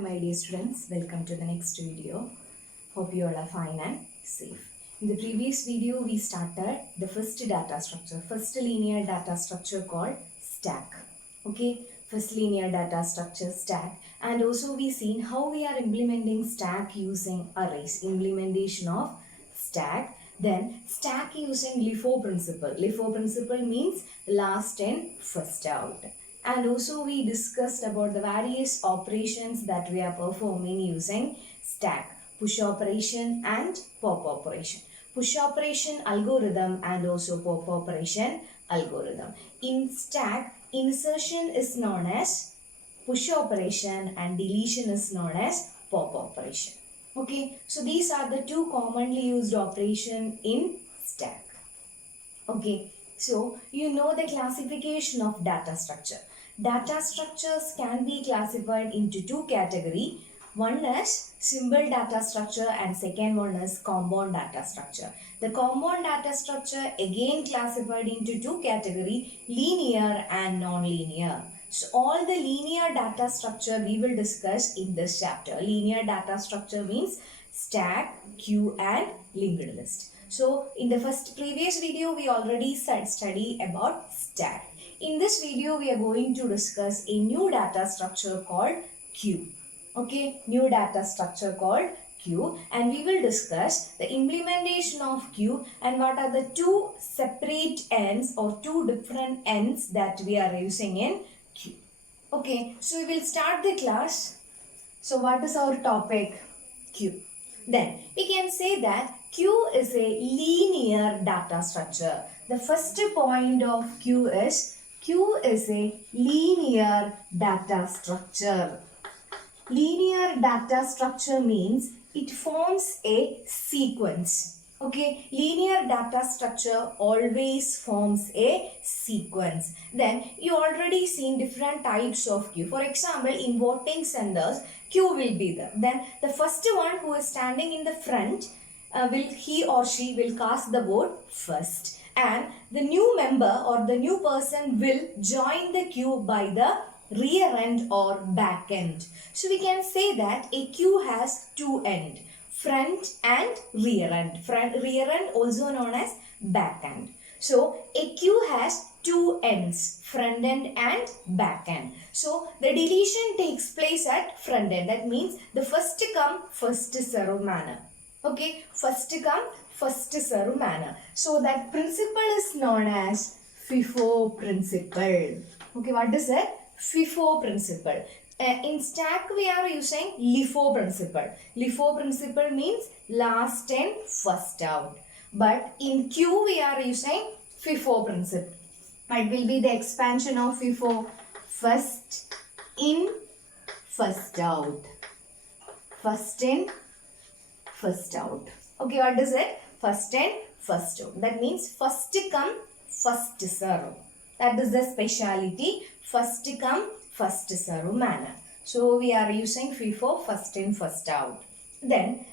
my dear students, welcome to the next video. Hope you all are fine and safe. In the previous video, we started the first data structure, first linear data structure called stack. Okay, first linear data structure stack, and also we seen how we are implementing stack using arrays, implementation of stack. Then stack using LIFO principle. LIFO principle means last in, first out. And also we discussed about the various operations that we are performing using stack. Push operation and pop operation. Push operation algorithm and also pop operation algorithm. In stack, insertion is known as push operation and deletion is known as pop operation. Okay, so these are the two commonly used operations in stack. Okay, so you know the classification of data structure. Data structures can be classified into two categories. One is simple data structure and second one is compound data structure. The compound data structure again classified into two categories, linear and non-linear. So all the linear data structure we will discuss in this chapter. Linear data structure means stack, queue and linked list. So in the previous video we already studied about stack. In this video we are going to discuss a new data structure called queue. Okay, new data structure called queue, and we will discuss the implementation of queue and what are the two separate ends or two different ends that we are using in queue. Okay, so we will start the class. So what is our topic? Queue. Then we can say that queue is a linear data structure. The first point of queue is a linear data structure. Linear data structure means it forms a sequence. Okay, linear data structure always forms a sequence. Then you already seen different types of queue. For example, in voting centers, queue will be there. Then the first one who is standing in the front, he or she will cast the vote first. And the new member or the new person will join the queue by the rear end or back end. So we can say that a queue has two ends, front and rear end. Rear end also known as back end. So a queue has two ends, front end and back end. So the deletion takes place at front end. That means the first come, first serve manner. Okay, first come, first serve manner. So that principle is known as FIFO principle. Okay, what is it? FIFO principle. In stack we are using LIFO principle. LIFO principle means last in, first out. But in queue we are using FIFO principle. It will be the expansion of FIFO. First in, first out. First in, first out. Okay, what is it? First in, first out. That means first come, first serve. That is the speciality. First come, first serve manner. So we are using FIFO, first in, first out. Then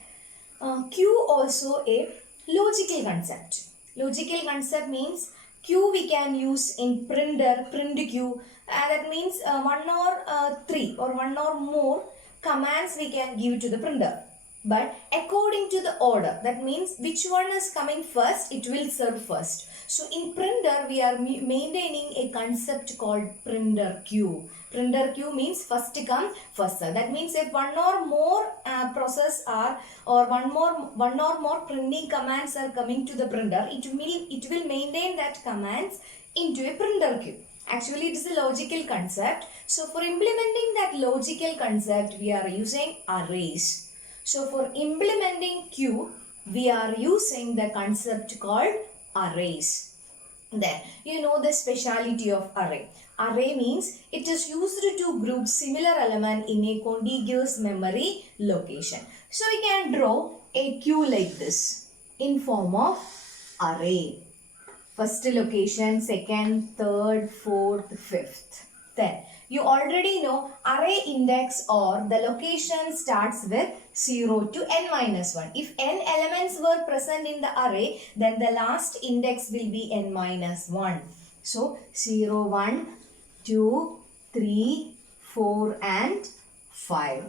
queue also a logical concept. Logical concept means queue we can use in printer, print queue. That means one or three or one or more commands we can give to the printer. But according to the order, that means which one is coming first, it will serve first. So in printer, we are maintaining a concept called printer queue. Printer queue means first come, first serve. That means if one or more process are or one or more printing commands are coming to the printer, it will maintain that commands into a printer queue. Actually, it is a logical concept. So for implementing that logical concept, we are using arrays. So for implementing queue, we are using the concept called arrays. Then you know the speciality of array. Array means it is used to group similar element in a contiguous memory location. So we can draw a queue like this in form of array. First location, second, third, fourth, fifth. Then you already know array index or the location starts with 0 to n minus 1. If n elements were present in the array, then the last index will be n minus 1. So 0, 1, 2, 3, 4 and 5.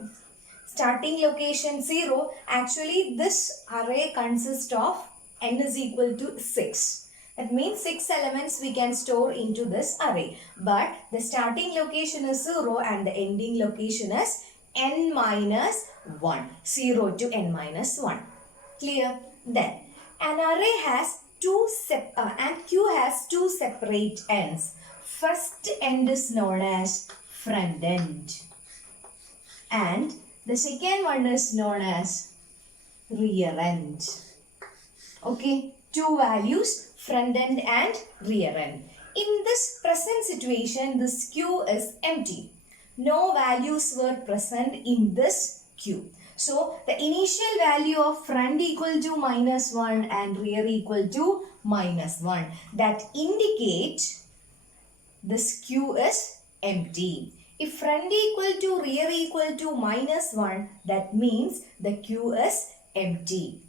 starting location 0. Actually, this array consists of n is equal to 6. That means 6 elements we can store into this array. But the starting location is 0 and the ending location is n minus 1. 0 to n minus 1. Clear? Then an array has and Q has two separate ends. First end is known as front end. And the second one is known as rear end. Okay, two values, front end and rear end. In this present situation, this Q is empty. No values were present in this Q. So, the initial value of front equal to minus 1 and rear equal to minus 1. That indicates this Q is empty. If front equal to rear equal to minus 1, that means the Q is empty.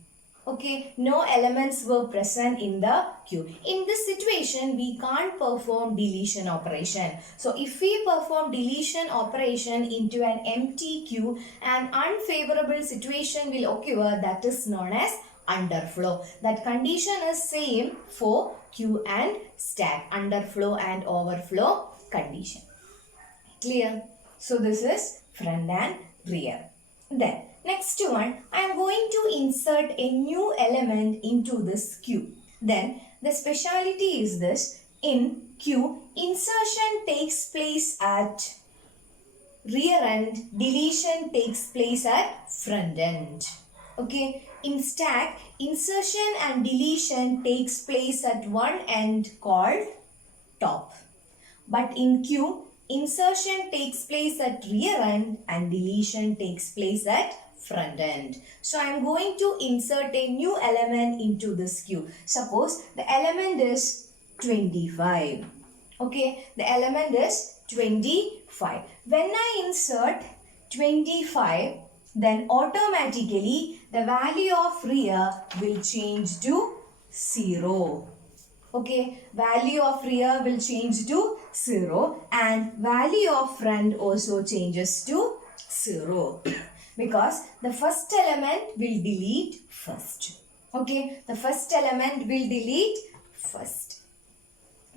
Okay, no elements were present in the Q. In this situation, we can't perform deletion operation. So, if we perform deletion operation into an empty Q, an unfavorable situation will occur, that is known as underflow. That condition is same for Q and stack, underflow and overflow condition. Clear? So, this is front and rear. Then, next one, I am going to insert a new element into this Q. Then, the speciality is this. In Q, insertion takes place at rear end, deletion takes place at front end. Okay, in stack, insertion and deletion takes place at one end called top. But in Q, insertion takes place at rear end and deletion takes place at front end. So, I am going to insert a new element into this Q. Suppose the element is 25. Okay, the element is 25. When I insert 25, then automatically the value of rear will change to 0. Okay, value of rear will change to 0 and value of front also changes to 0 because the first element will delete first. Okay, the first element will delete first.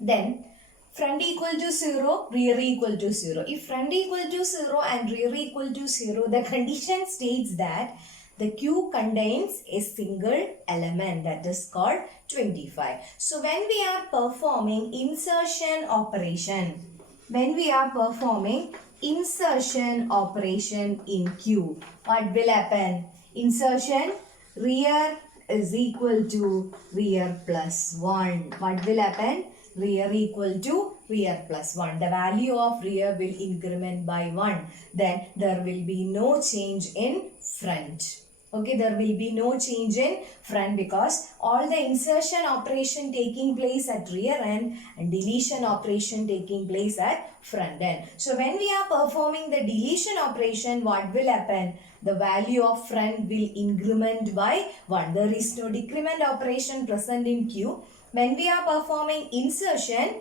Then front equal to 0, rear equal to 0. If front equal to 0 and rear equal to 0, the condition states that the Q contains a single element, that is called 25. So, when we are performing insertion operation, in Q, what will happen? Insertion, rear is equal to rear plus 1. What will happen? Rear equal to rear plus 1. The value of rear will increment by 1. Then there will be no change in front. Okay, there will be no change in front because all the insertion operation taking place at rear end and deletion operation taking place at front end. So, when we are performing the deletion operation, what will happen? The value of front will increment by 1. There is no decrement operation present in Q. When we are performing insertion,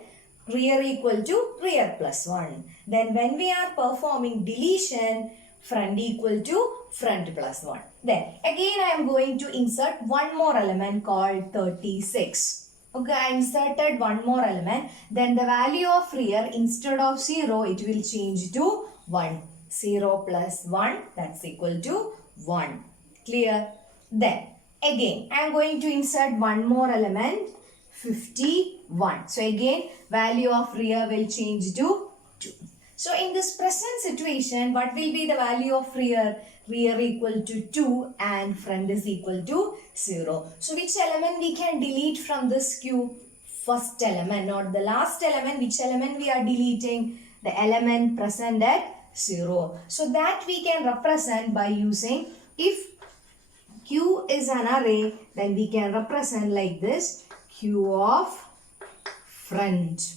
rear equal to rear plus 1. Then when we are performing deletion, front equal to front plus 1. Then again I am going to insert one more element called 36. Okay, I inserted one more element. Then the value of rear, instead of 0, it will change to 1. 0 plus 1, that's equal to 1. Clear? Then again I am going to insert one more element, 51. So again value of rear will change to 2. So in this present situation, what will be the value of rear? Rear equal to 2 and front is equal to 0. So which element we can delete from this Q? First element, not the last element. Which element we are deleting? The element present at 0. So that we can represent by using, if Q is an array, then we can represent like this, Q of front.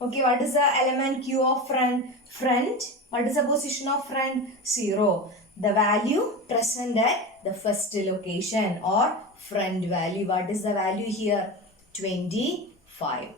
Okay, what is the element Q of front? Front, what is the position of front? 0. The value present at the first location or front value. What is the value here? 25.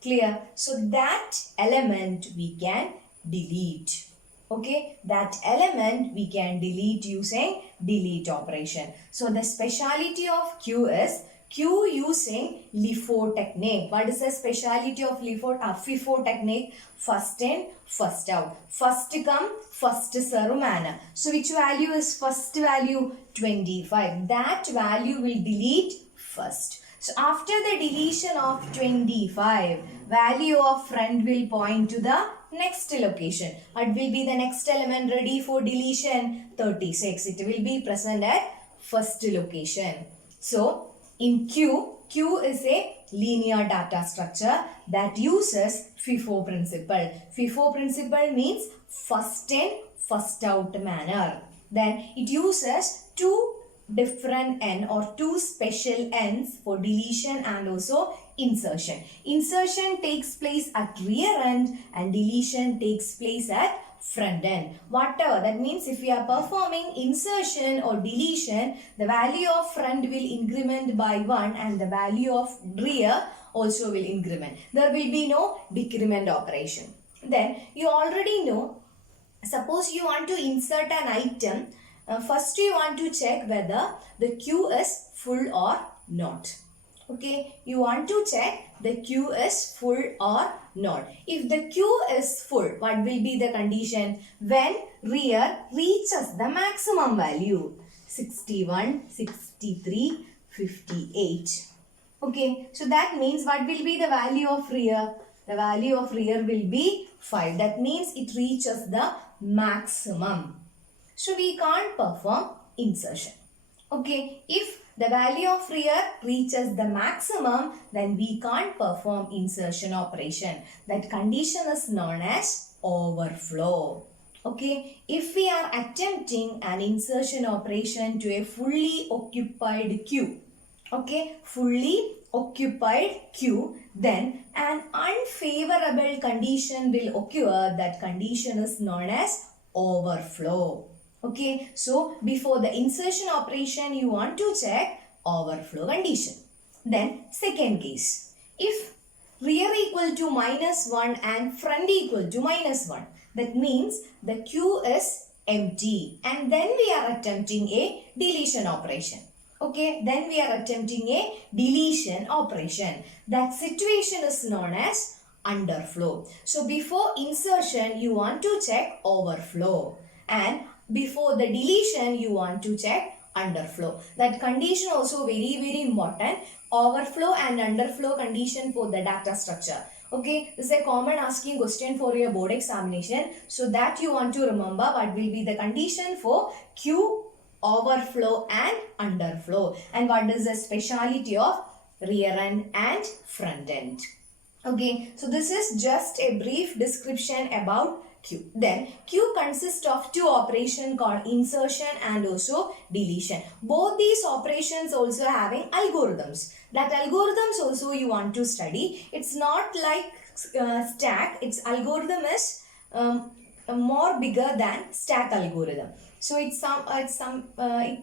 Clear? So that element we can delete. Okay, that element we can delete using delete operation. So the speciality of Q is Q using LIFO technique. What is the speciality of FIFO technique? First in, first out. First come, first serve manner. So which value is first value? 25. That value will delete first. So after the deletion of 25, value of friend will point to the next location. What will be the next element ready for deletion? 36. It will be present at first location. So in Q is a linear data structure that uses FIFO principle. FIFO principle means first in, first out manner. Then it uses two different n or two special n's for deletion and also insertion. Insertion takes place at rear end and deletion takes place at front end. Whatever that means, if we are performing insertion or deletion, the value of front will increment by 1 and the value of rear also will increment. There will be no decrement operation. Then you already know, suppose you want to insert an item. First you want to check whether the queue is full or not. Okay, you want to check the queue is full or not. If the queue is full, what will be the condition? When rear reaches the maximum value, 61, 63, 58. Okay, so that means what will be the value of rear? The value of rear will be 5. That means it reaches the maximum. So we can't perform insertion. Okay, if the value of rear reaches the maximum, then we can't perform insertion operation. That condition is known as overflow. Okay, if we are attempting an insertion operation to a fully occupied queue, okay, fully occupied queue, then an unfavorable condition will occur. That condition is known as overflow. Okay, so before the insertion operation, you want to check overflow condition. Then second case, if rear equal to -1 and front equal to -1, that means the queue is empty and then we are attempting a deletion operation. Okay, then we are attempting a deletion operation. That situation is known as underflow. So before insertion, you want to check overflow, and before the deletion, you want to check underflow. That condition also very important. Overflow and underflow condition for the data structure. Okay, this is a common asking question for your board examination. So that you want to remember what will be the condition for queue, overflow and underflow, and what is the speciality of rear end and front end. Okay, so this is just a brief description about Q. Then Q consists of two operations called insertion and also deletion. Both these operations also having algorithms. That algorithms also you want to study. It's not like stack. Its algorithm is more bigger than stack algorithm. So it's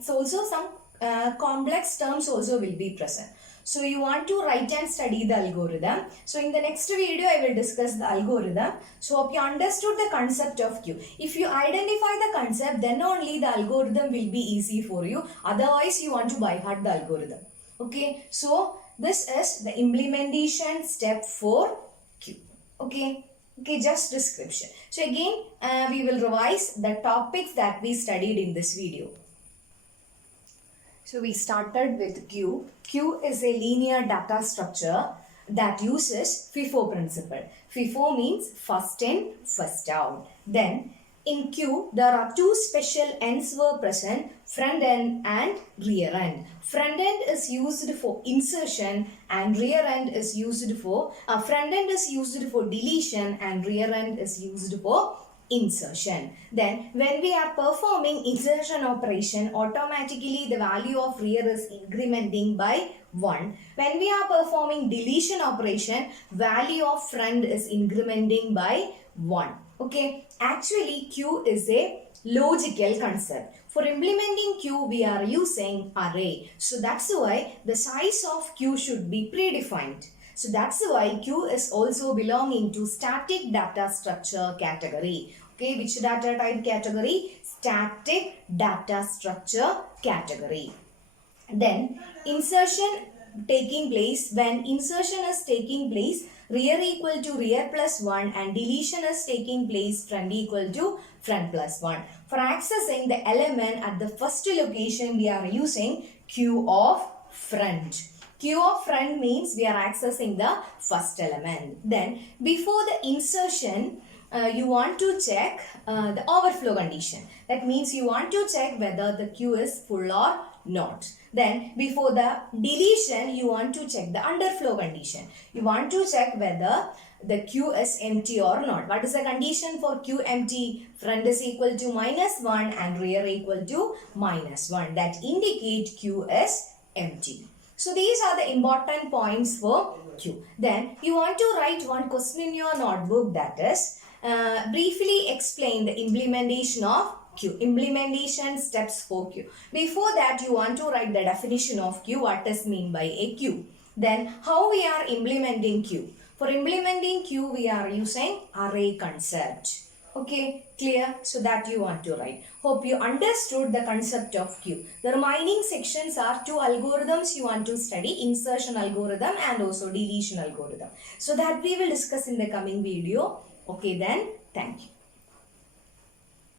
also some complex terms also will be present. So you want to write and study the algorithm. So in the next video, I will discuss the algorithm. So hope you understood the concept of Q. If you identify the concept, then only the algorithm will be easy for you. Otherwise, you want to by heart the algorithm. Okay. So this is the implementation step for Q. Okay. Okay, just description. So again, we will revise the topics that we studied in this video. So we started with Q. Q is a linear data structure that uses FIFO principle. FIFO means first in, first out. Then in Q, there are two special ends were present, front end and rear end. Front end is used for insertion and rear end is used for, front end is used for deletion and rear end is used for insertion. Then when we are performing insertion operation, automatically the value of rear is incrementing by 1. When we are performing deletion operation, value of front is incrementing by 1. Okay, actually Q is a logical concept. For implementing Q, we are using array. So that's why the size of Q should be predefined. So that's why Q is also belonging to static data structure category. Okay, which data type category? Static data structure category. Then insertion taking place, when insertion is taking place, rear equal to rear plus 1 and deletion is taking place, front equal to front plus 1. For accessing the element at the first location, we are using Q of front. Q of front means we are accessing the first element. Then before the insertion, you want to check the overflow condition. That means you want to check whether the queue is full or not. Then before the deletion, you want to check the underflow condition. You want to check whether the queue is empty or not. What is the condition for queue empty? Front is equal to -1 and rear equal to -1. That indicate queue is empty. So these are the important points for queue. Then you want to write one question in your notebook, that is briefly explain the implementation of queue. Implementation steps for queue. Before that, you want to write the definition of queue. What is mean by a queue? Then how we are implementing queue. For implementing queue, we are using array concept. Okay, clear? So that you want to write. Hope you understood the concept of queue. The remaining sections are two algorithms you want to study, insertion algorithm and also deletion algorithm. So that we will discuss in the coming video. Okay then, thank you.